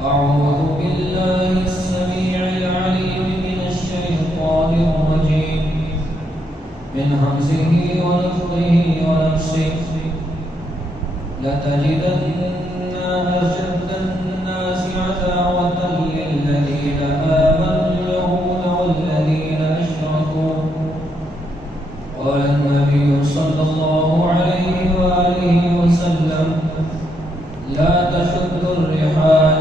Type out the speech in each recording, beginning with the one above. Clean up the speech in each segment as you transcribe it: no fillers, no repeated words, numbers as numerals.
أعوذ بالله السميع العليم من الشيطان الرجيم من همزه ونفخه ونفسه لتجدن أشد الناس عداوة للذين آمنوا اليهود والذين أشركوا قال النبي صلى الله عليه وآله وسلم لا تشد الرحال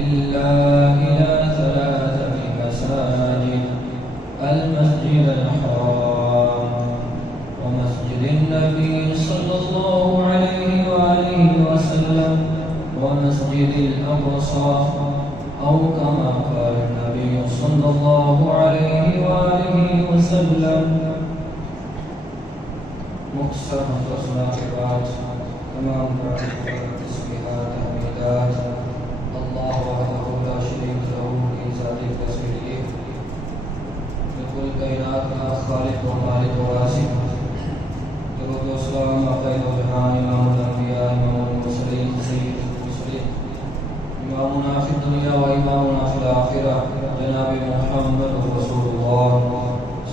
إلا إلى ثلاثة مساجد المسجد الحرام ومسجد النبي صلى الله عليه وآله وسلم ومسجد الأقصى أو كما قال النبي صلى الله عليه وآله وسلم. مختصر مختصرہ کے بعد تمام تسبیحات تحمیدات اللہ وحدہ لا شریک لہ کی ذات تصویری بالکل کائنات کا خالق و مالک و رازق. درود و سلام خیر و جہان امام الانبیاء امام المرسلین سید المرسلین امامنا فی الدنیا و امامنا فی الآخرہ جناب محمد رسول اللہ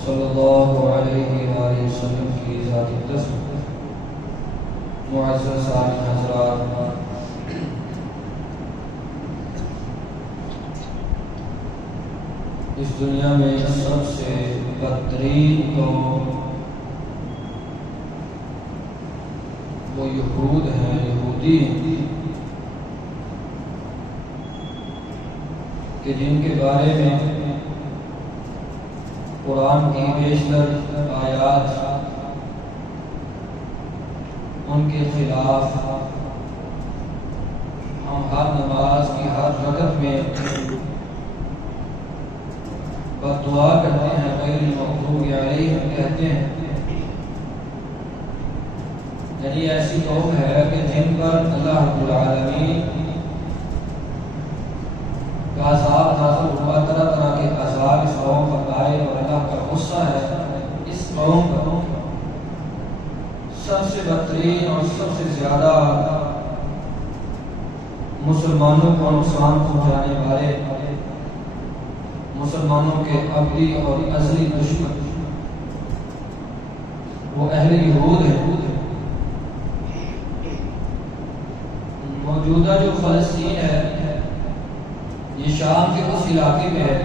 صلی اللہ علیہ وآلہ وسلم کی ذات تصویر. معزز سامعین حضرات، اس دنیا میں سب سے بدترین تو وہ یہود ہیں، یہودی ہیں کہ جن کے بارے میں قرآن کی بیشتر آیات ان کے خلاف ہم ہر نماز کی ہر رکعت میں دعا کرتے ہیں غیر المغضوب علیہم کہتے ہیں. یعنی ایسی قوم ہے کہ جن پر اللہ رب العالمین کا عذاب نازل ہوا، طرح طرح کے عذاب اس قوم پر آئے اور اللہ کا غصہ ہے اس قوم پر. سب سے بدترین اور سب سے زیادہ مسلمانوں کو نقصان پہنچانے والے مسلمانوں کے ابدی اور ازلی دشمن وہ اہل یہود ہیں. موجودہ جو فلسطین ہے یہ شام کے اس علاقے میں ہے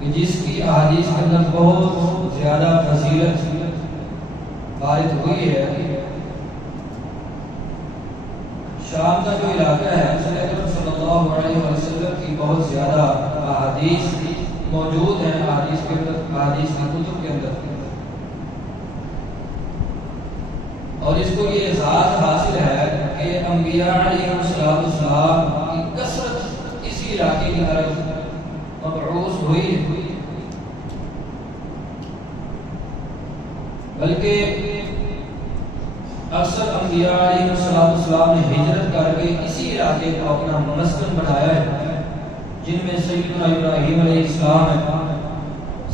کہ جس کی احادیث کے اندر بہت زیادہ فضیلت وارد ہوئی ہے. شام کا جو علاقہ ہے رسول اکرم صلی اللہ علیہ وسلم کی بہت زیادہ احادیث موجود ہیں احادیث کی کتب کے اندر، اور اس کو یہ اعزاز حاصل ہے کہ انبیاء علیہ السلام کی کثرت اسی علاقے کی طرف مبعوث ہوئی، بلکہ اکثر انبیاء علیہ السلام نے ہجرت کر کے اسی علاقے کو اپنا مسکن بنایا ہے، جن میں سیدنا ابراہیم علیہ السلام ہے،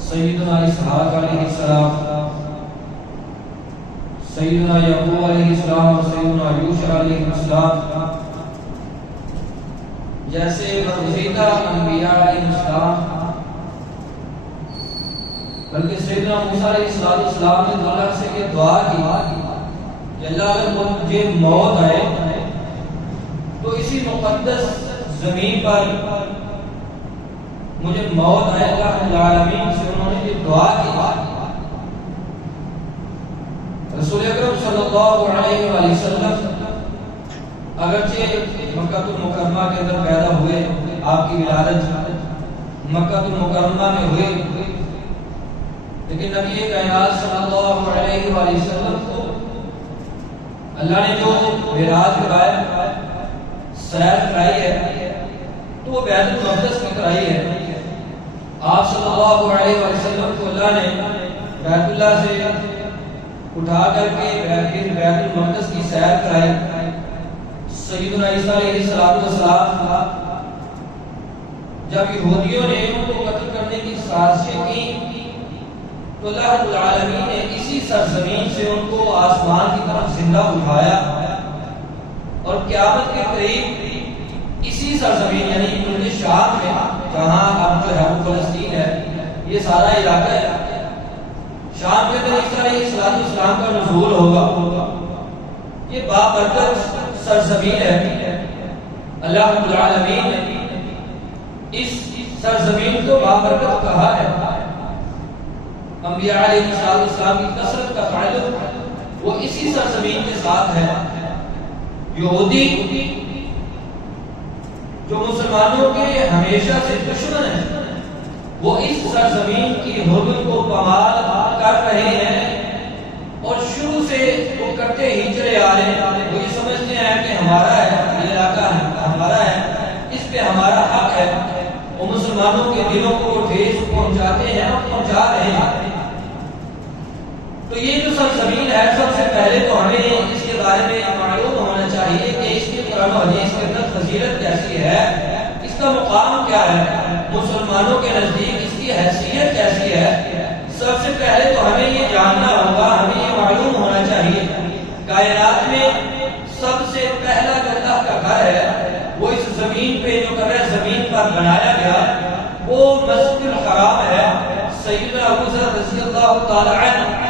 سیدنا اسحاق علیہ السلام، سیدنا یعقوب علیہ السلام اور سیدنا یوشع علیہ السلام جیسے برگزیدہ انبیاء علیہ السلام. بلکہ سیدنا موسیٰ علیہ السلام نے اللہ سے یہ دعا کی کہ اللہ اگر مجھے موت آئے تو اسی مقدس زمین پر مجھے موت آئے. اللہ العالمین سے انہوں نے یہ دعا کی. رسول اکرم صلی اللہ علیہ وآلہ وسلم اگرچہ مکہ المکرمہ کے اندر پیدا ہوئے، آپ کی ولادت مکہ المکرمہ میں ہوئی، لیکن نبی کائنات صلی اللہ علیہ وآلہ وسلم کو اللہ نے جو معراج کرایا، سیر کرائی ہے، تو وہ بیت المقدس میں کرائی ہے. آپ صلی اللہ علیہ وسلم کو اللہ نے بیت اللہ سے اٹھا کر کے بیت المقدس کی سیر کرائی. سیدنا عیسیٰ علیہ السلام جب یہودیوں نے ان کو قتل کرنے کی سازشیں کی تو اللہ رب العالمین نے اسی سرزمین سے ان کو آسمان کی طرف زندہ اٹھایا اور قیامت کے قریب اسی سرزمین یعنی ملک شام میں جہاں اب جو ہے وہ فلسطین ہے، یہ سارا علاقہ ہے، شام کے اندر عیسیٰ علیہ السلام کا نزول ہوگا. یہ بابرکت سرزمین ہے. اللہ رب العالمین نے اس سرزمین کو بابرکت کہا ہے. انبیاء علیہ السلام کی کثرت کا تعلق وہ اسی سرزمین کے ساتھ ہے. یہودی جو مسلمانوں کے ہمیشہ سے دشمن ہیں، وہ اس سرزمین کی حرمت کو پامال کر رہے ہیں اور شروع سے وہ کرتے ہی چلے آ رہے ہیں. وہ یہ سمجھتے ہیں کہ ہمارا ہے، یہ علاقہ ہمارا ہے، اس پہ ہمارا حق ہے. وہ مسلمانوں کے دلوں کو ٹھیس پہنچاتے ہیں اور پہنچا رہے ہیں. تو یہ جو سرزمین ہے، سب سے پہلے تو ہمیں اس کے بارے میں معلوم ہونا چاہیے کہ اس کی قرآن و حدیث کے اندر فضیلت کیسی ہے، اس کا مقام کیا ہے، مسلمانوں کے نزدیک اس کی حیثیت کیسی ہے. سب سے پہلے تو ہمیں یہ جاننا ہوگا، ہمیں یہ معلوم ہونا چاہیے کائنات میں سب سے پہلا جو اللہ کا گھر ہے وہ اس زمین پہ جو گھر ہے زمین پر بنایا گیا وہ مسجد الحرام ہے. سیدنا ابو ذر رضی اللہ تعالی عنہ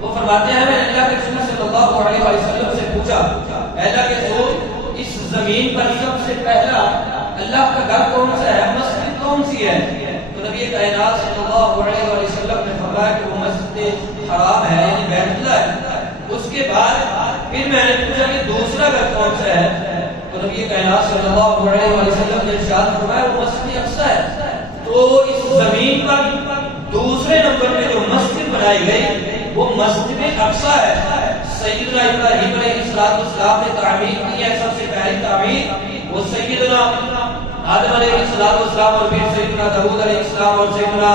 وہ فرماتے ہیں میں اللہ کے رسول صلی اللہ علیہ وسلم سے پوچھا، اللہ کے رسول اس زمین پر سب سے پہلا اللہ کا گھر کون سا ہے، مسجد کون سی ہے؟ تو نبی کائنات صلی اللہ علیہ وسلم نے فرمایا کہ وہ مسجد حرام ہے یعنی بیت اللہ ہے. اس کے بعد پھر میں نے پوچھا کہ دوسرا گھر کون سا ہے؟ تو نبی کائنات صلی اللہ علیہ وسلم نے ارشاد فرمایا وہ مسجد اقصی ہے. تو اس زمین پر دوسرے نمبر پہ جو مسجد بنائی گئی وہ مسجد اقصی ہے. سیدنا ابراہیم علیہ السلام نے تعمیر کی ہے. سب سے پہلی تعمیر وہ سیدنا آدم علیہ السلام اور پھر سیدنا داؤد علیہ السلام اور سیدنا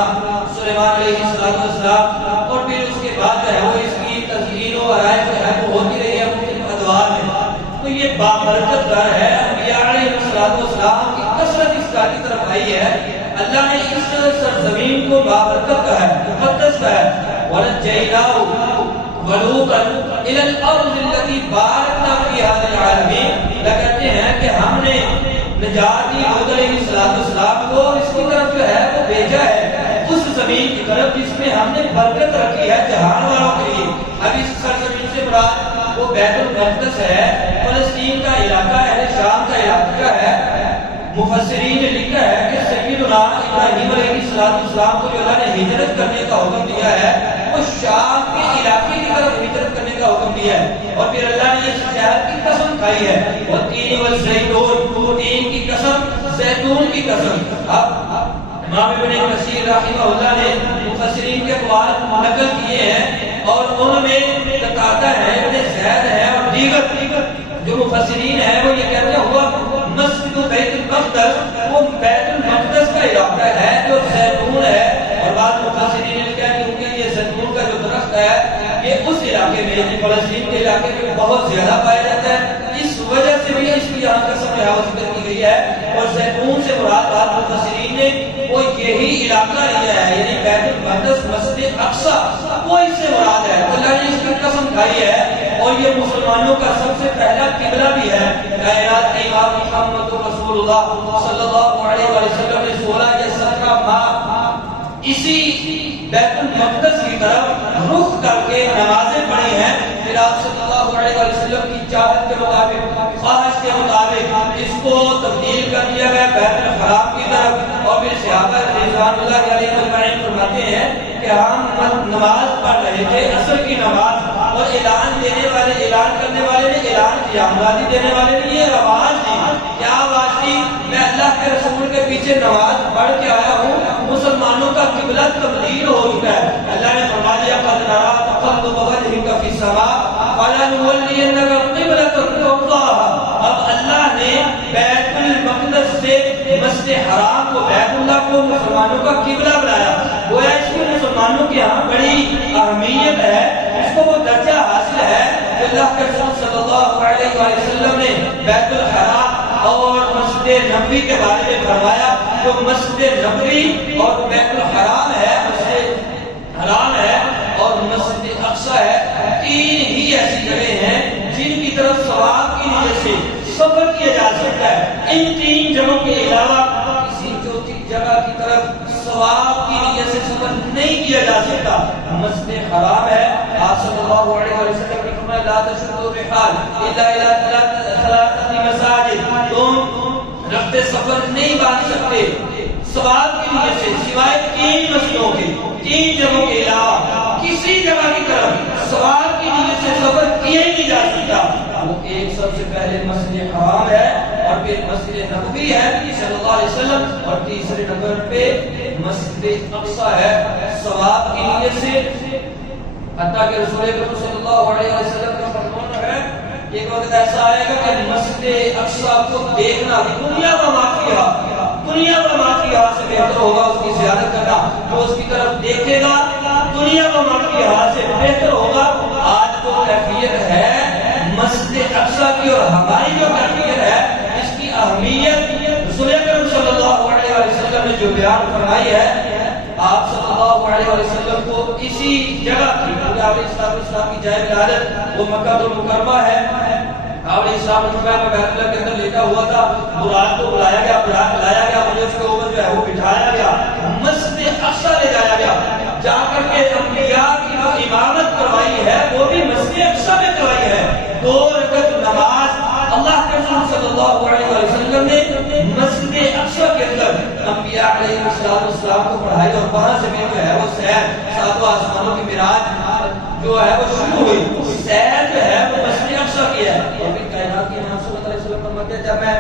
سلیمان علیہ السلام اور پھر اس کے بعد جو ہے وہ اس کی تزئین و آرائش جو ہے وہ ہوتی رہی ہے مختلف ادوار میں. تو یہ بابرکت گھر ہے. انبیاء علیہ السلام کی کثرت اس گھر کی طرف آئی ہے. اللہ نے اس سرزمین کو بابرکت کہا ہے، مقدس کہا ہے. وَنَجَّيْنَاهُ وَلُوطًا إِلَى الْأَرْضِ الَّتِي بَارَكْنَا فِيهَا لِلْعَالَمِينَ. کہتے ہیں کہ ہم نے نجات دی لوط علیہ السلام کو اس کی طرف جو ہے وہ بھیجا ہے اس زمین کی طرف جس میں ہم نے برکت رکھی ہے جہان والوں کے لیے. اب اس سرزمین سے مراد وہ بیت المقدس ہے، فلسطین کا علاقہ ہے، شام کا علاقہ ہے. مفسرین نے لکھا ہے کہ سیدنا ابراہیم علیہ السلام کو جو اللہ نے ہجرت کرنے کا حکم دیا ہے وہ شام کے علاقے کی طرف ہجرت کرنے کا حکم دیا ہے. اور پھر اللہ نے اس شہر کی قسم کھائی ہے، والتین والزیتون، تین کی قسم، زیتون کی قسم. اب امام ابن کثیر رحمہ اللہ نے مفسرین کے اقوال نقل کیے ہیں اور ان میں قتادہ ہے، ابن زید ہے اور دیگر جو مفسرین ہیں وہ یہ کہتے ہیں ہوا مسجد بیت المقدس وہ بیت المقدس کا علاقہ ہے جو زیتون ہے. اور بعض مفسرین نے کہا کہ کیونکہ یہ زیتون کا جو درخت ہے یہ اس علاقے میں یعنی فلسطین کے علاقے میں بہت زیادہ پایا جاتا ہے، اس وجہ سے بھی اس کی یہاں قسم ہے وہ ذکر کی گئی ہے. اور زیتون سے مراد بعض مفسرین نے وہ یہی علاقہ لیا ہے یعنی بیت المقدس مسجد اقصی وہ اس سے مراد ہے. اللہ نے اس کی قسم کھائی ہے اور یہ مسلمانوں کا سب سے پہلا قبلہ بھی ہے. کائنات کے امام محمد رسول اللہ صلی اللہ علیہ وسلم نے 16 یا 17 ماہ اسی بیت المقدس کی طرف رخ کر کے نمازیں پڑھی ہیں. پھر آپ صلی اللہ علیہ وسلم کی چاہت کے مطابق، خواہش کے مطابق اس کو تبدیل کر دیا گیا بیت الحرام کی طرف. اور پھر صحابہ رضوان اللہ علیہ اجمعین فرماتے ہیں کہ ہم نماز پڑھ رہے تھے عصر کی نماز اور اعلان دینے والے اعلان کرنے والے نے اعلان کیا، منادی دینے والے نے یہ آواز دی. کیا آواز دی؟ میں اللہ کے رسول کے پیچھے نماز پڑھ کے آیا ہوں، مسلمانوں کا قبلہ تبدیل ہو چکا ہے. اللہ نے فرما دیا قد نرى تقلب وجهك في السماء فلنولينك قبلة ترضاها. اب اللہ نے بیت المقدس سے مسجد حرام کو، بیت اللہ کو مسلمانوں کا قبلہ بنایا. گویا اس میں مسلمانوں کے ہاں بڑی اہمیت ہے، اس کو وہ درجہ حاصل ہے کہ اللہ کے رسول صلی اللہ علیہ وسلم نے بیت الحرام اور مسجد نبوی کے بارے میں فرمایا. جو مسجد نبوی اور بیت الحرام ہے، مسجد حرام ہے اور مسجد اقصی ہے، تین ہی ایسی جگہ ہیں جن کی طرف ثواب کی نیت سے سفر کیا جا سکتا ہے۔ ان تین جگہوں کے علاوہ کسی چوتھی جگہ کی طرف ثواب کی نیت سے سفر نہیں کیا جا سکتا۔ مسجد حرام ہے، آپ صلی اللہ علیہ وسلم نے فرمایا لا تشدوا الرحال الا الى ثلاثه مساجد، تم رفتے سفر نہیں باندھ سکتے ثواب کی نیت سے سوائے تین مسجدوں کے، تین جگہوں کے علاوہ کسی جگہ کی طرف ثواب کی نیت سے سفر کیا ہی نہیں جا سکتا۔ وہ ایک سب سے پہلے مسجد حرام ہے، اور پھر مسجد نبوی ہے صلی اللہ علیہ وسلم، اور تیسرے نمبر پہ مسجد اقصی ہے ثواب کی نیت سے۔ حتیٰ کہ رسول اکرم صلی اللہ علیہ وسلم کا فرمان ہے ایک وقت ایسا آئے گا کہ مسجد اقصی کو دیکھنا دنیا و ما فیہا، دنیا و ما فیہا سے بہتر ہوگا اس کی زیارت کرنا۔ جو اس کی طرف دیکھے گا دنیا و ما فیہا سے بہتر ہوگا۔ آج جو کیفیت ہے مسجد اقصی کی اور ہماری جو کیفیت ہے اس کی اہمیت رسول اکرم صلی اللہ علیہ وسلم نے جو بیان فرمائی ہے، آپ صلی اللہ علیہ وسلم کو اسی جگہ کی آپ اسلام کی جائے ولادت وہ مکہ المکرمہ ہے۔ آپ علیہ السلام نے فرمایا میں بیت اللہ کے اندر لیٹا ہوا تھا، برات کو بلایا گیا، برات لایا گیا، مجھے اس کے اوپر جو ہے وہ بٹھایا گیا، مسجد اقصی لے جایا گیا، جا کر کے انبیاء کی جو امامت کروائی ہے وہ بھی مسجد اقصی میں کروائی ہے۔ 2 رکعت نماز اللہ کے رسول صلی اللہ علیہ وسلم نے مسجد اقصی کے اندر انبیاء علیہ السلام کو پڑھائی، اور وہاں سے بھی جو ہے وہ سیر ساتوں آسمانوں کی معراج جو ہے وہ شروع ہوئی۔ سیر جو ہے وہ مسجد اقصی کی ہے، اور پھر کائنات کے امام صلی اللہ علیہ وسلم فرماتے ہیں جب میں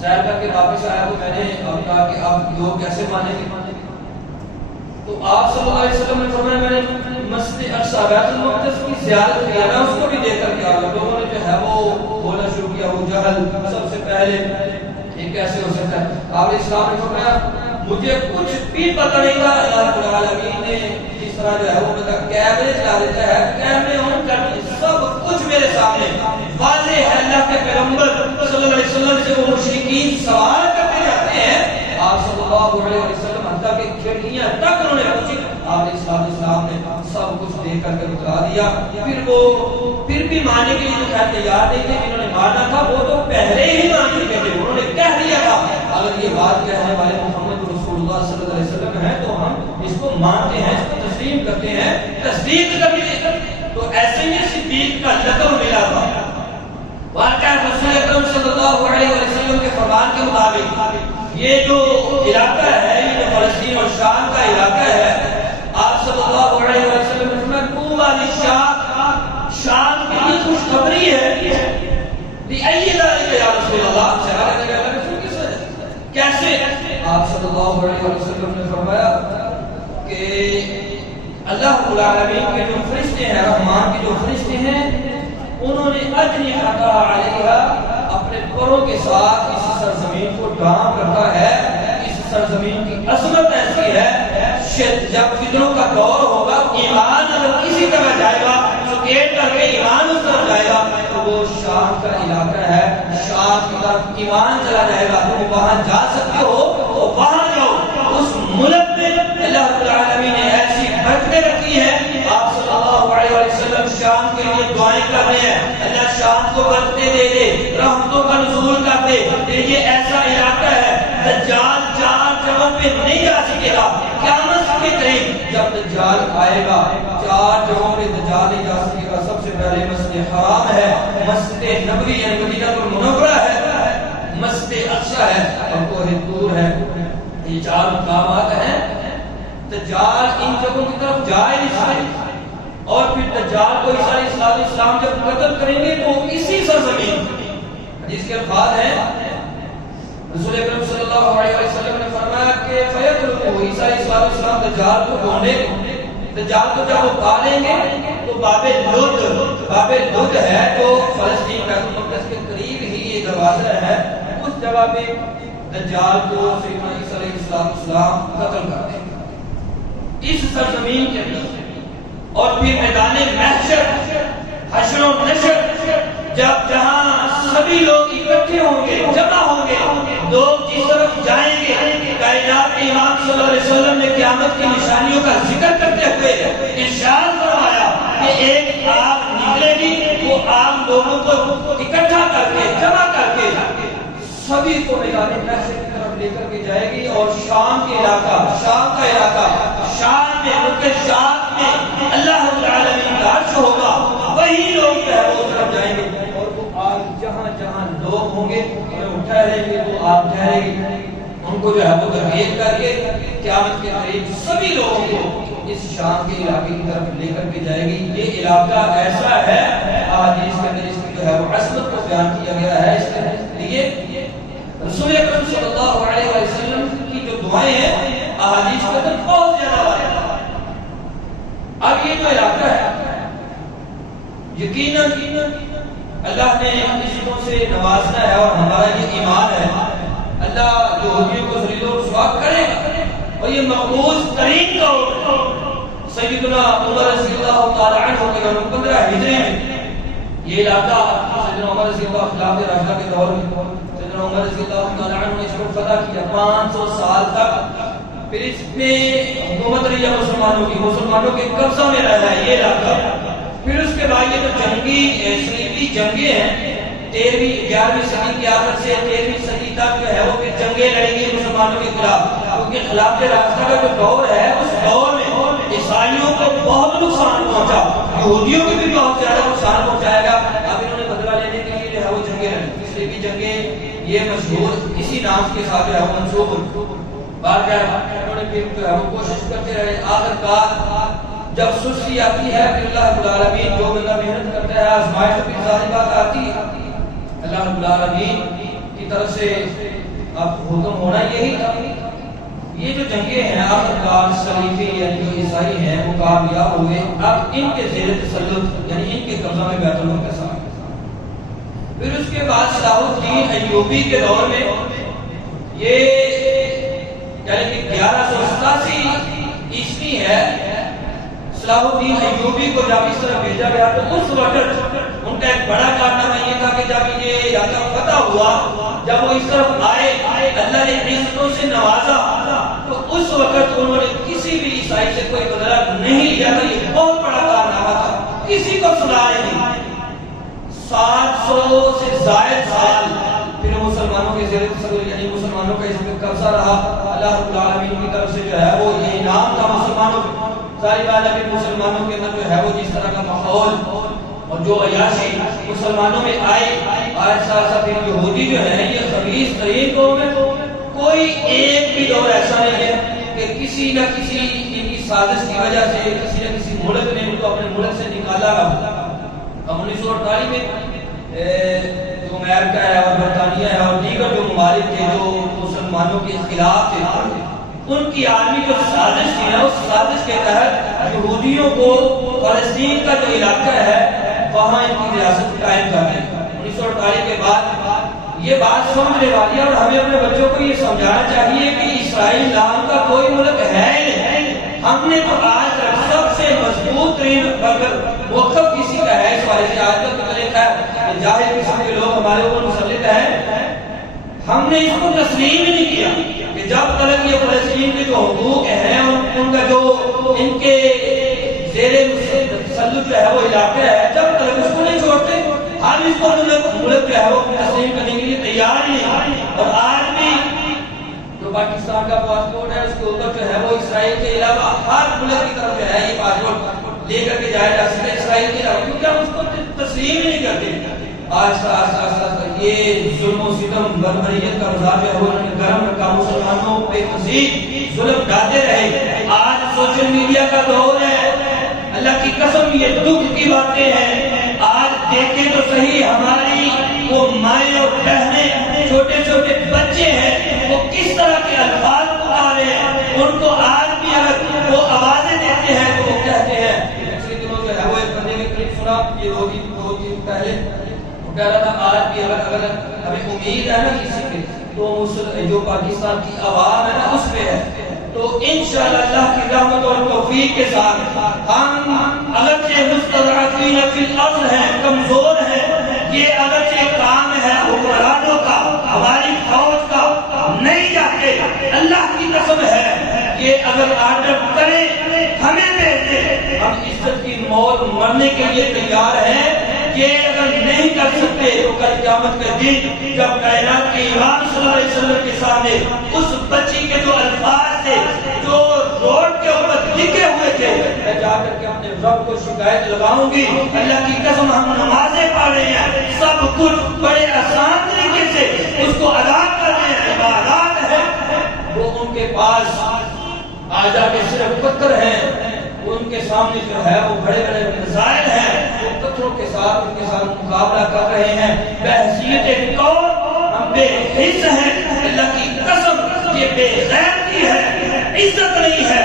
سیر کر کے واپس آیا تو میں نے کہا کہ اب لوگ کیسے مانیں گے، تو آپ صلی اللہ علیہ وسلم نے فرمایا میں نے مسجد اقصی بیت المقدس کی زیارت کی ہے، میں اس کو بھی دیکھ کر کے آ گیا۔ لوگوں نے جو ہے وہ بولنا شروع کیا ابو جہل سب سے پہلے یہ کیسے ہو سکتا ہے۔ آپ علیہ السلام نے فرمایا مجھے کچھ بھی پتہ نہیں تھا، اللہ رب العالمین نے جس طرح جو ہے وہ بتا کیمرے چلا دیتا ہے، کیمرے آن کر سب کچھ میرے سامنے واضح ہے۔ اللہ کے پیغمبر صلی اللہ علیہ وسلم سے وہ مشرکین سوال کرتے جاتے ہیں، آپ صلی اللہ علیہ وسلم حتیٰ کہ کھڑکیاں تک انہوں نے پوچھی، آپ علیہ السلام نے سب کچھ دیکھ کر کے بتا دیا۔ پھر بھی ماننے کے لیے خیر تیار نہیں تھے، جنہوں نے ماننا تھا وہ تو پہلے ہی مان چکے تھے، انہوں نے کہہ دیا تھا اگر یہ بات کہنے والے محمد رسول اللہ صلی اللہ علیہ وسلم ہیں تو ہم اس کو مانتے ہیں، اس کو تسلیم کرتے ہیں، تصدیق کرتے۔ تو ایسے ہی صدیق کا لقب ملا تھا۔ واقعہ رسول اکرم صلی اللہ علیہ وسلم کے فرمان کے مطابق یہ جو علاقہ ہے، یہ جو فلسطین اور شام کا علاقہ ہے، آپ صلی اللہ علیہ وسلم نے فرمایا طوبی للشام، شام کی لیے خوشخبری ہے۔ لأی ذلک یا رسول اللہ، شہادت ہے اللہ رسول کس وجہ کیسے؟ آپ صلی اللہ علیہ وسلم نے فرمایا کہ اللہ رب العالمین کے جو فرشتے ہیں، رحمان کے جو فرشتے ہیں، انہوں نے اجنحۃ علیہا اپنے پروں کے ساتھ اس سرزمین کو ڈھانپ رکھا ہے۔ اس سرزمین کی عظمت ایسی ہے جب فتنوں کا دور ہوگا، ایمان اگر کسی طرح جائے گا سکیٹ کر کے ایمان اس طرف جائے گا تو وہ شام کا علاقہ ہے، شام کی طرف ایمان چلا جائے گا۔ تم وہاں جا سکتے ہو تو وہاں جاؤ۔ اس ملک میں اللہ رب العالمین نے ایسی برکتیں رکھی ہیں، آپ صلی اللہ علیہ وسلم شام کے لیے دعائیں کر رہے ہیں اللہ شام کو برکتیں دے دے، رحمتوں کا نزول کر دے۔ یہ ایسا علاقہ ہے دجال 4 جگہوں پہ نہیں جا سکے گا قیامت کے قریب۔ جب دجال آئے گا 4 جگہوں پہ دجال نہیں جا سکے گا۔ سب سے پہلے مسجد حرام ہے، مسجد نبوی یعنی مدینہ المنورہ ہے، مسجد اقصی ہے، اور کوہ طور ہے۔ یہ 4 مقامات ہیں۔ دجال ان جگہوں کی طرف جائے نہیں سکے، اور پھر دجال کو عیسیٰ علیہ السلام جب قتل کریں گے تو اسی سرزمین جس کے الفاظ ہیں رسول اکرم صلی اللہ علیہ وسلم نے فرمایا کہ فیقلقو عیسیٰ علیہ السلام دجال کو ڈھونڈیں گے، دجال کو جب وہ پالیں گے تو باب لد ہے جو فلسطین بیت المقدس کے قریب ہی یہ دروازہ ہے، اس جگہ پہ دجال کو سیدنا عیسیٰ علیہ السلام قتل کر دیں گے اس سرزمین کے اندر۔ اور پھر میدان محشر، حشر و نشر، جب جہاں سبھی لوگ اکٹھے ہوں گے، جمع ہوں گے، لوگ جس طرف جائیں گے، کائنات کے امام صلی اللہ علیہ وسلم نے قیامت کی نشانیوں کا ذکر کرتے ہوئے ارشاد فرمایا کہ ایک آگ نکلے گی وہ عام لوگوں کو اکٹھا کر کے جمع کر کے سبھی کو میدان محشر کی طرف لے کر کے جائے گی، اور شام کا علاقہ شام میں ملک شام میں اللہ رب العالمین کا عرش ہوگا، وہی لوگ جو ہے وہ طرف جائیں گے، اور وہ آگ جہاں جہاں لوگ ہوں گے انہیں ٹھہریں گے تو آگ ٹھہرے گی، ان کو جو ہے وہ ترغیب کر کے قیامت کے قریب سبھی لوگوں کو اس شام کے علاقے کی طرف لے کر کے جائے گی۔ یہ علاقہ ایسا ہے احادیث کے اندر اس کی جو ہے وہ عظمت کو بیان کیا گیا ہے، اس کے لیے رسول اکرم صلی اللہ علیہ وسلم کی جو دعائیں ہیں احادیث کے اندر بہت زیادہ آئی ہیں۔ اب یہ جو علاقہ ہے یقیناً اللہ نے اپنی چیزوں سے نوازنا ہے، اور ہمارا یہ ایمان ہے اللہ یہودیوں کو ذلیل و رسوا کرے گا، اور یہ مقبوض ترین قوم سیدنا عمر رضی اللہ تعالی عنہ کے یوم 15 ہجری میں یہ علاقہ سیدنا عمر رضی اللہ خلافت راشدہ کے دور میں سیدنا عمر رضی اللہ تعالی عنہ نے اس کو فتح کیا 500 سال تک، پھر اس میں حکومت رہی ہے مسلمانوں کے قبضہ میں رہا ہے یہ علاقہ۔ پھر اس کے بعد یہ جو صلیبی جنگیں ہیں 11ویں صدی کے آخر سے 13ویں صدی تک جو ہے وہ پھر جنگیں لڑیں گی مسلمانوں کے خلاف، کیونکہ خلافت راشدہ کا جو دور ہے اس دور میں عیسائیوں کو بہت نقصان پہنچا، یہودیوں کو بھی بہت زیادہ نقصان پہنچائے گا۔ اب انہوں نے بدلہ لینے کے لیے جو ہے وہ جنگیں لڑی، اس لیے بھی جنگیں یہ مشہور اسی نام کے ساتھ جو ہے وہ منسوب بار انہوں نے پھر جو ہے وہ کوشش کرتے رہے، آخر کار جب سستی آتی ہے پھر اللہ رب العالمین جو بندہ محنت کرتا ہے آزمائش تو پھر ظاہر بات آتی ہے، اللہ رب العالمین کی طرف سے اب حکم ہونا یہی تھا۔ یہ جو جنگیں ہیں آخرکار صلیبی یعنی جو عیسائی ہیں وہ کامیاب ہوئے، اب ان کے زیر تسلط یعنی ان کے قبضہ میں بیت المقدس آ گیا۔ پھر اس کے بعد صلاح الدین ایوبی کے دور میں یہ یعنی کہ 1187 عیسوی ہے، صلاح الدین ایوبی کو جب اس طرح بھیجا گیا تو اس وقت ان کا ایک بڑا کارنامہ یہ تھا کہ جب یہ علاقہ فتح ہوا، جب وہ اس طرف آئے اللہ نے عزتوں سے نوازا، تو اس وقت انہوں نے کسی بھی عیسائی سے کوئی بدلہ نہیں لیا تھا، یہ بہت بڑا کارنامہ تھا، کسی کو سنا نہیں۔ 700 سے زائد سال پھر مسلمانوں کے زیر تسلط یعنی مسلمانوں کا اس پہ قبضہ رہا، اللہ رب العالمین کی طرف سے جو ہے وہ یہ انعام تھا مسلمانوں کو، ساری بات ہے کہ مسلمانوں کے اندر جو ہے وہ جس طرح کا ماحول اور جو عیاشی مسلمانوں میں آئے، آج ساتھ پھر یہودی جو ہے یہ خبیث ترین قوم ہے، کوئی ایک بھی دور ایسا نہیں ہے کہ کسی نہ کسی ان کی سازش کی وجہ سے کسی نہ کسی ملک نے ان کو اپنے ملک سے نکالا رہا۔ 1948 میں جو امریکہ ہے اور برطانیہ ہے اور دیگر جو ممالک تھے جو مسلمانوں کے خلاف تھے، ان کی عالمی جو سازش تھی نا، اس سازش کے تحت یہودیوں کو فلسطین کا جو علاقہ ہے وہاں ان کی ریاست قائم کر دی۔ 1948 کے بعد یہ بات سمجھنے والی ہے اور ہمیں اپنے بچوں کو یہ سمجھانا چاہیے کہ اسرائیل نام کا کوئی ملک ہے نہیں۔ ہم نے تو آج تک سب سے مضبوط ترین موقف کسی کا ہے اس بارے سے، آج تک مختلف ہے جاہل قسم کے لوگ ہمارے اوپر مسلط ہیں، ہم نے اس کو تسلیم ہی نہیں کیا کہ جب تک یہ فلسطین کے جو حقوق ہیں ان کا جو ان کے زیر تسلط جو ہے وہ علاقہ ہے، جب تک اس کو نہیں چھوڑتے ہم اس کو ملک جو ہے وہ تسلیم کرنے کے لیے تیار ہی نہیں۔ اور آج بھی جو پاکستان کا پاسپورٹ ہے اس کے اوپر جو ہے وہ اسرائیل کے علاوہ ہر ملک کی طرف جو ہے یہ پاسپورٹ لے کر کے جایا جا سکتا ہے اسرائیل کے علاوہ، کیونکہ ہم اس کو تسلیم نہیں کرتے۔ آہستہ آہستہ یہ ظلم و ستم بربریت کا مزاج ہے وہ انہوں نے گرم رکھا، مسلمانوں پہ مزید ظلم ڈالتے رہے۔ آج سوشل میڈیا کا دور ہے، اللہ کی قسم یہ دکھ کی باتیں ہیں، آج دیکھیں تو صحیح ہماری وہ مائیں اور بہنیں چھوٹے چھوٹے بچے ہیں وہ کس طرح کے الفاظ پکارے ہیں، ان کو آج بھی اگر وہ آوازیں دیتے ہیں تو وہ کہتے ہیں۔ پچھلے دنوں جو ہے وہ ایک بندے کے کلپ سنا، یہ دو دن پہلے کہہ رہا تھا آج بھی اگر ہمیں امید ہے نا کسی پہ تو جو پاکستان کی عوام ہے نا اس پہ ہے، تو انشاءاللہ اللہ کی رحمت اور توفیق کے ساتھ ہم اگرچہ مستضعفین فی الارض ہیں، کمزور ہیں، یہ اگرچہ کام ہے حکمرانوں کا، ہماری فوج کا، نہیں جاتے، اللہ کی قسم ہے کہ اگر آرڈر کرے ہمیں دے دے، ہم عزت کی موت مر مرنے کے لیے تیار ہیں. یہ اگر نہیں کر سکتے تو کل قیامت کے دن جب کائنات کے امام صلی اللہ علیہ وسلم کے سامنے اس بچی کے جو الفاظ تھے جو روڈ کے اوپر لکھے ہوئے تھے، میں جا کر کے اپنے رب کو شکایت لگاؤں گی، اللہ کی قسم ہم نمازیں پڑھ رہے ہیں، سب کچھ بڑے آسان طریقے سے اس کو ادا کر رہے ہیں، عبادات ہے، وہ ان کے پاس آ جا کے صرف پتھر ہیں، ان کے سامنے جو ہے وہ بڑے بڑے مسائل ہیں، وہ پتھروں کے ساتھ ان کے ساتھ مقابلہ کر رہے ہیں. بحیثیت قوم ہم بے حس ہیں، اللہ کی قسم یہ بے غیرتی ہے، عزت نہیں ہے.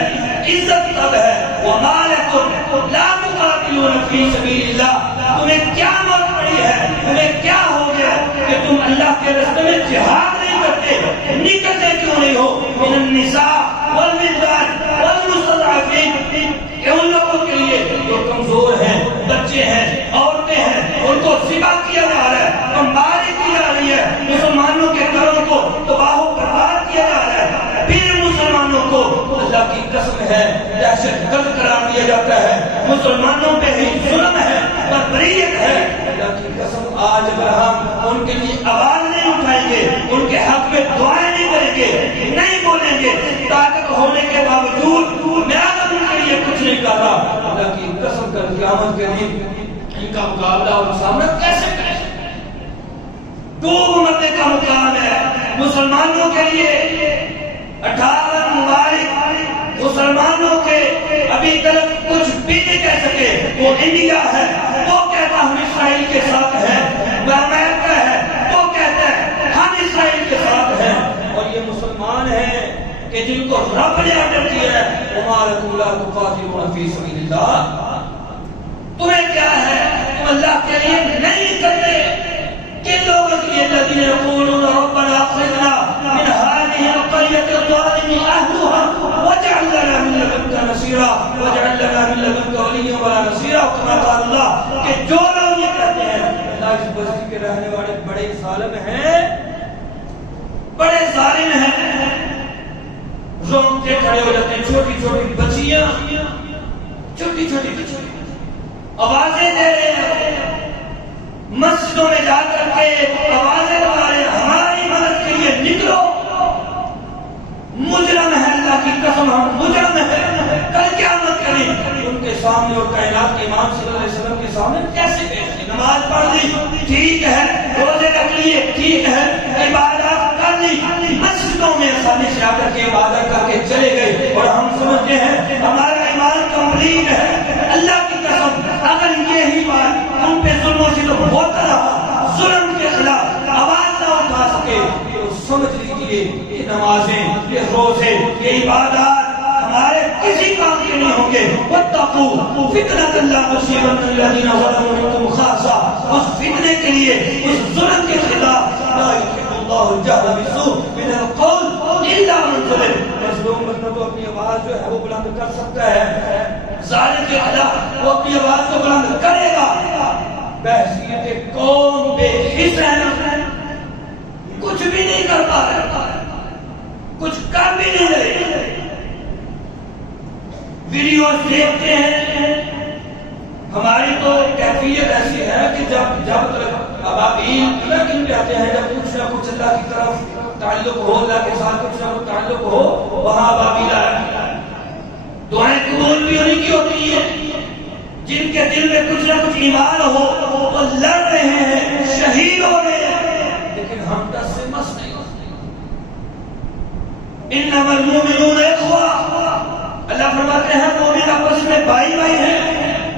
عزت تب ہے وَمَا لَكُمْ لَا تُقَاتِلُونَ فِي سَبِيلِ اللَّهِ. تمہیں کیا موت پڑی ہے، تمہیں کیا ہو گیا کہ تم اللہ کے راستے میں جہاد نہیں کرتے؟ نکلتے کیوں نہیں ہو؟ مِنَ النِّسَاءِ وَالْوِلْدَانِ وَالْمُسْتَضْعَفِينَ. ان لوگوں کے لیے جو کمزور ہیں، بچے ہیں، عورتیں ہیں، ان کو ذبح کیا جا رہا ہے، بمباری کی جا رہی ہے، مسلمانوں کے گھروں کو تباہ و برباد کیا جا رہا ہے. پھر مسلمانوں کو اللہ کی قسم ہے دہشت گرد قرار دیا جاتا ہے، مسلمانوں پہ ہی ظلم ہے، بربریت ہے. اللہ کی قسم آج اگر ہم ان کے لیے آواز نہیں اٹھائیں گے، ان کے حق میں دعائیں نہیں کریں گے، نہیں بولیں گے، طاقت ہونے کے باوجود میں آدم ان کے لیے کچھ نہیں کر رہا، اللہ کی قسم کر قیامت کے دن ان کا مقابلہ اور سامنا کیسے کریں؟ ڈوب مرنے کا مقام ہے مسلمانوں کے لیے. 18 ممالک مسلمانوں کے ابھی تک کچھ بھی نہیں کہہ سکے. وہ انڈیا ہے، وہ کہتا ہم اسرائیل کے ساتھ ہیں، وہ امریکہ ہے، وہ کہتا ہے ہم اسرائیل کے ساتھ ہیں. اور یہ مسلمان ہیں کہ جن کو رب نے آرڈر کیا ہے وَمَا لَكُمْ لَا تُقَاتِلُونَ فِي سَبِيلِ اللَّهِ. تمہیں کیا ہے، تم اللہ کے لیے نہیں کرتے. کن لوگوں کے لیے الذین یقولون ربنا اخرجنا من هذه القرية الظالم اهلها واجعل لنا من لدنك نصيرا واجعل لنا من لدنك وليا ولا نصيرا. كما قال اللہ کہ جو لوگ یہ کہتے ہیں اللہ اس بستی کے رہنے والے بڑے ظالم ہیں، بڑے ظالم ہیں، رونگٹے کھڑے ہو جاتے ہیں. چھوٹی چھوٹی بچیاں، چھوٹی چھوٹی بچیاں آوازیں دے رہے ہیں، مسجدوں میں جا کر کے آوازیں لگا رہے ہیں ہماری مدد کے لیے نکلو. مجرم ہے، اللہ کی قسم ہم مجرم ہیں. کل قیامت کریں ان کے سامنے اور کائنات کے امام صلی اللہ علیہ وسلم کے سامنے کیسے پیش کریں؟ نماز پڑھ لی ٹھیک ہے، روزے رکھ لیے ٹھیک ہے، عبادات کر لی، مسجدوں میں آسانی سے آ کر کے عبادت کر کے چلے گئے اور ہم سمجھتے ہیں ہمارا ایمان کمپلیٹ ہے. اللہ کی قسم اگر یہی بات ان پہ ظلم و ستم ہوتا رہا، ظلم کے خلاف آواز نہ اٹھا سکے تو سمجھ لیجیے یہ نمازیں، یہ روزے، یہ عبادات ہمارے کسی کام کے نہیں ہوں گے. وَاتَّقُوا فِتْنَةً لَا تُصِيبَنَّ الَّذِينَ ظَلَمُوا مِنكُمْ خَاصَّةً. اس فتنے کے لیے، اس ظلم کے خلاف لا يحب الله الجهر بالسوء من القول الا من ظلم. مظلوم بندہ تو اپنی آواز جو ہے وہ بلند کر سکتا ہے، ظالم کے خلاف وہ اپنی آواز کو بلند کرے گا. بحیثیت قوم بے حس رہنا، کچھ بھی نہیں کر پا رہے، کچھ کر بھی نہیں رہے. ویڈیوز دیکھتے ہیں، ہماری تو کیفیت ایسی ہے کہ جب ابابیل لیکن کہتے ہیں جب کچھ نہ کچھ اللہ کی طرف تعلق ہو، اللہ کے ساتھ کچھ نہ کچھ تعلق ہو، وہاں ابابیل آئے. دعائیں قبول بھی انہیں کی ہوتی ہیں جن کے دل میں کچھ نہ کچھ ایمان ہو، وہ لڑ رہے ہیں، شہید ہو رہے ہیں، لیکن ہم دس سے مس نہیں ہوتے. انما المؤمنون اخوہ. اللہ فرماتے ہیں مومن آپس میں بھائی بھائی ہیں.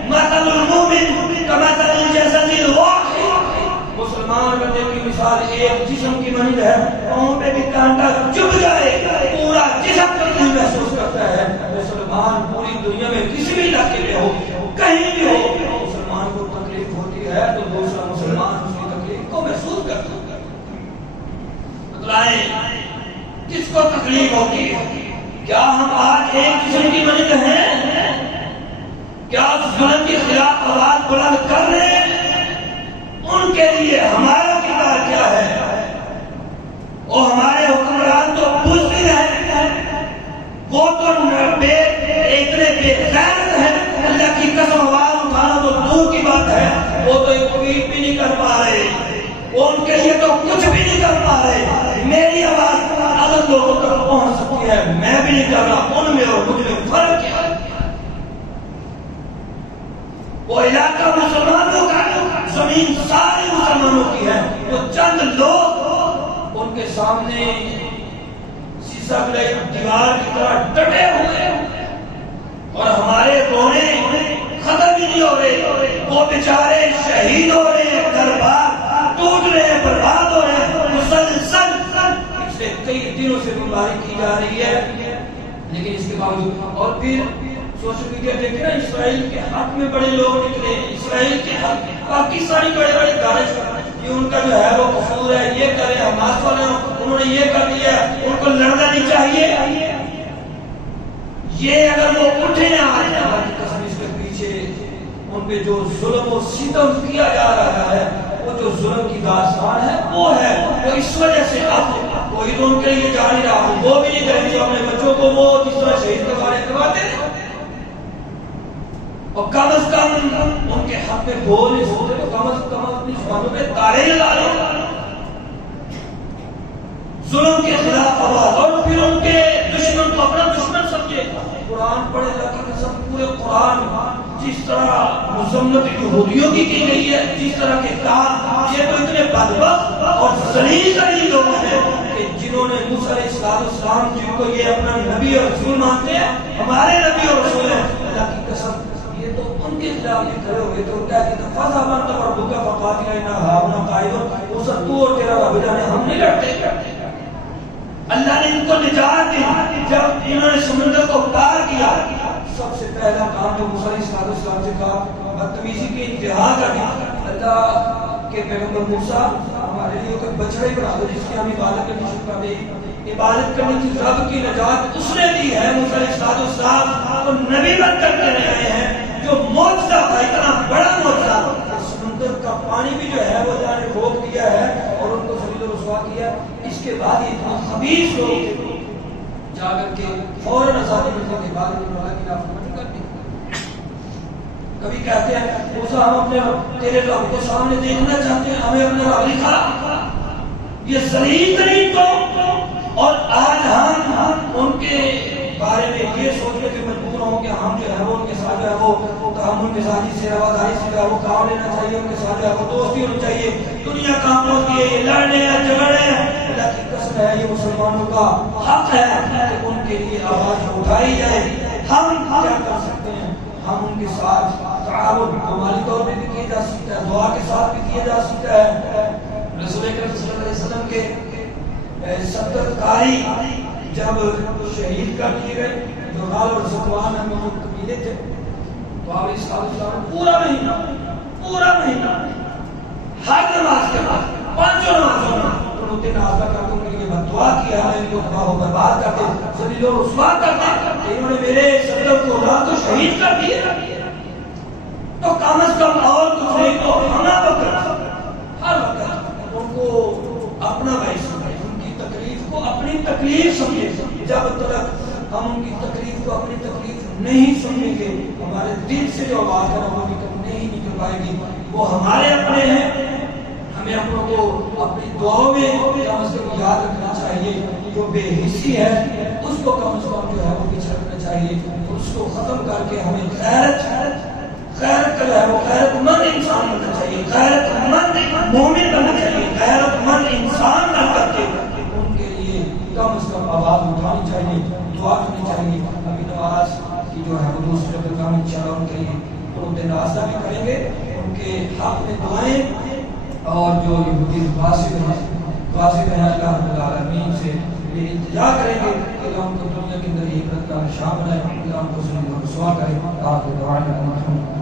مثل المؤمن کمثل الجسد الواحد. مسلمان بندے کی مثال ایک جسم کی مانند ہے، پاؤں پہ بھی کانٹا چبھ جائے پورا جسم تکلیف محسوس کرتا ہے. مسلمان پوری دنیا میں کسی بھی علاقے میں ہو، کہیں بھی ہو، مسلمان کو تکلیف ہوتی ہے تو دوسرا مسلمان اس کی تکلیف کو محسوس کرتا ہے. بتلائیں کس کو تکلیف ہوتی ہے؟ کیا ہم آج ایک جسم کی مانند ہیں؟ کیا اس ظلم کے خلاف آواز بلند کر رہے ہیں؟ ان کے لیے ہمارا کردار کیا ہے؟ وہ ہمارے حکمران تو بزدل ہیں، وہ تو اتنے بے غیرت ہیں، اللہ کی قسم آواز اٹھانا تو کرتے ہیں، میں بھی نہیں جانتا ان میں اور مجھ میں فرق کیا ہے۔ وہ علاقہ مسلمانوں کا، زمین ساری مسلمانوں کی ہے، وہ چند لوگ ان کے سامنے سیسا گلئی دیوار کی طرح ڈٹے ہوئے اور ہمارے رونے ختم ہی نہیں ہو رہے، وہ بیچارے شہید ہو رہے ہیں، دربار ٹوٹ رہے ہیں، برباد ہو رہے ہیں، مسلسل پچھلے کئی دنوں سے بیماری کی جا رہی ہے، لیکن اس کے باوجود اور پھر سوشل میڈیا دیکھیں نا، اسرائیل کے حق میں بڑے لوگ نکلے، اسرائیل کے حق، پاکستانی بڑے بڑے دانش، یہ ان کا جو ہے وہ قصور ہے، یہ کریں، حماس والے انہوں نے یہ کر دیا، ان کو لڑنا نہیں چاہیے۔ یہ اگر وہ اٹھے آج قسم، اس کے پیچھے ان پہ جو ظلم و ستم کیا جا رہا ہے، وہ جو ظلم کی داستان ہے وہ ہے، وہ اس وجہ سے اب کوئی تو ان کے لیے جا نہیں رہا، وہ بھی نہیں کریں گے اپنے بچوں کو وہ جس طرح شہید کرواتے ہیں، اور کم از کم ان کے حق میں بول نہیں سکتے تو کم از کم اپنی زبانوں پہ تارے لگا لو، ظلم کے خلاف آواز، اور پھر ان کے دشمن کو اپنا دشمن سمجھے۔ قرآن پڑھے اللہ کی قسم، پورے قرآن جس طرح مذمت یہودیوں کی گئی ہے، جس طرح کے کام، یہ تو اتنے بدبخت اور ذلیل ترین لوگ ہیں کہ جنہوں نے موسیٰ علیہ السلام جن کو یہ اپنا نبی اور رسول مانتے ہیں، ہمارے نبی اور رسول ہیں، اللہ کی قسم یہ تو ان کے خلاف بھی کھڑے ہوئے تو کہتے تھے فضا بنتا اور بھوکا فقاتل اینا ہاؤنا قائدون، وہ سب تو اور تیرا رب جانے، ہم نہیں لڑتے۔ اللہ نے ان کو نجات دی، جب انہوں نے سمندر کو پار کیا، سب سے پہلا کام جو موسیٰ علیہ السلام سے کہا، بدتمیزی کی انتہا کر دی، اللہ کے پیغمبر موسیٰ ہمارے لیے کوئی بچڑا ہی بنا دو جس کی ہم عبادت کرنی شروع کر دیں، عبادت کرنی تھی، رب کی نجات اس نے دی ہے۔ موسیٰ علیہ السلام تو نبی بن کر کے آئے ہیں، جو معجزہ تھا، اتنا بڑا معجزہ، سمندر کا پانی بھی جو ہے وہ اللہ نے روک دیا ہے اور ان کو ذلیل و رسوا کیا۔ اس کے بعد یہ اتنا خبیث لوگ جا کر کے فوراً آزادی ملنے کے بعد اللہ کی نافرمانی کر دی۔ کبھی کہتے ہیں موسیٰ ہم اپنے تیرے رب کو سامنے دیکھنا چاہتے ہیں، ہمیں اپنا رب دکھا، یہ ذلیل ترین قوم، اور آج ہم ان کے بارے میں یہ سوچنے کے مجبور ہوں کہ ہم جو ہے وہ ان کے ساتھ جو ہے وہ ہم ان کے ساتھ سے رواداری سے جو ہے وہ کام لینا چاہیے، ان کے ساتھ جو ہے وہ دوستی ہونی چاہیے، دنیا کام ہوتی ہے، یہ لڑنے ہیں جھگڑے ہیں، اللہ کی قسم ہے یہ مسلمانوں کا حق ہے کہ ان کے لیے آواز اٹھائی جائے۔ ہم کیا کر سکتے ہیں؟ ہم ان کے ساتھ تعاون ہماری طور پہ بھی کیا جا سکتا ہے، دعا کے ساتھ بھی کیا جا سکتا ہے۔ رسول اکرم صلی اللہ علیہ وسلم کے 70 قاری جب شہید کر دیے گئے، جو غال اور زکوان ہم وہ قبیلے تھے، تو آپ علیہ السلام پورا مہینہ ہر نماز کے بعد 5 نمازوں میں انہوں نے نافلہ کر کے ان کے لیے بددعا کیا ہے، ان کو تباہ و برباد کرتے، ذلیل و رسوا کرتے، انہوں نے میرے صدر کو رات کو شہید کر دیے، تو کم از کم اور کچھ نہیں تو ہمیں ہر وقت ان کو اپنا بھائی سمجھے، ان کی تکلیف کو اپنی تکلیف سمجھے۔ جب تک ہم ان کی تکلیف کو اپنی تکلیف نہیں سمجھیں گے، ہمارے دل سے جو آواز ہے وہ نہیں نکل پائے گی، وہ ہمارے اپنے ہیں، ہمیں اپنوں کو اپنی دعاؤں میں کم از کم یاد رکھنا چاہیے، جو بے حسی ہے اس کو کم از کم جو ہے وہ پیچھے رکھنا چاہیے، اس کو ختم کر کے ہمیں غیرت کا جو ہے وہ غیرت مند انسان بننا چاہیے، غیرت مند مومن بننا چاہیے، غیرت مند انسان بن کر کے ان کے لیے کم از کم آواز اٹھانی چاہیے، دعا کرنی چاہیے۔ ابھی نماز کی جو ہے وہ دوسرے پروگرام انشاءاللہ ان کے لیے تو ناشتہ بھی کریں گے، ان کے حق میں دعائیں، اور جو یہودی غاصب ہیں اللہ رب العالمین سے یہ التجا کریں گے کہ اللہ ان کو دنیا کے اندر عبرت کا نشان بنائے، اللہ ان کو ذلیل و رسوا کرے۔ آخر دعوانا